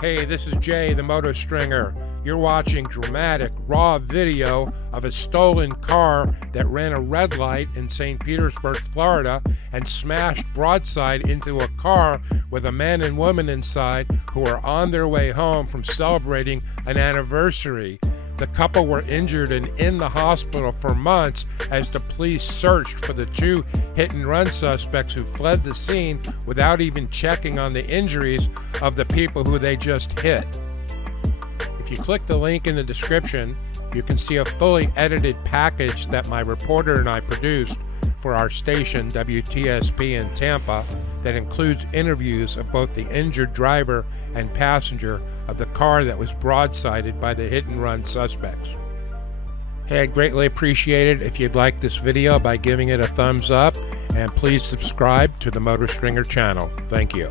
Hey, this is Jay, the MotoStringer. You're watching dramatic, raw video of a stolen car that ran a red light in St. Petersburg, Florida, and smashed broadside into a car with a man and woman inside who were on their way home from celebrating an anniversary. The couple were injured and in the hospital for months as the police searched for the two hit-and-run suspects who fled the scene without even checking on the injuries of the people who they just hit. If you click the link in the description, you can see a fully edited package that my reporter and I produced for our station, WTSP in Tampa, that includes interviews of both the injured driver and passenger of the car that was broadsided by the hit-and-run suspects. Hey, I'd greatly appreciate it if you'd like this video by giving it a thumbs up, and please subscribe to the MotoStringer channel. Thank you.